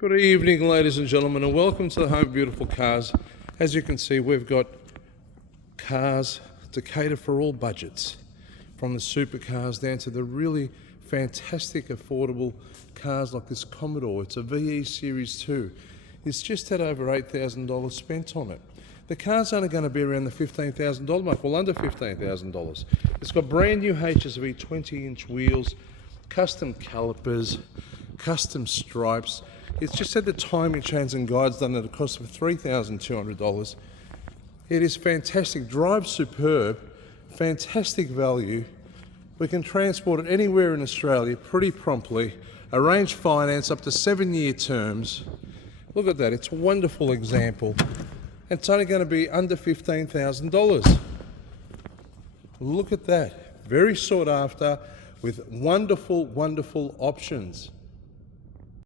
Good evening, ladies and gentlemen, and welcome to the Home Beautiful Cars. As you can see, we've got cars to cater for all budgets, from the supercars down to the really fantastic affordable cars like this Commodore. It's a VE Series 2. It's just had over $8,000 spent on it. The car's only going to be around the $15,000 mark, well under $15,000. It's got brand new HSV 20-inch wheels, custom calipers, custom stripes. It's just had the timing chains and guides done at a cost of $3,200. It is fantastic, drives superb, fantastic value. We can transport it anywhere in Australia pretty promptly, arrange finance up to 7-year terms. Look at that, it's a wonderful example. It's only going to be under $15,000. Look at that, very sought after with wonderful, wonderful options.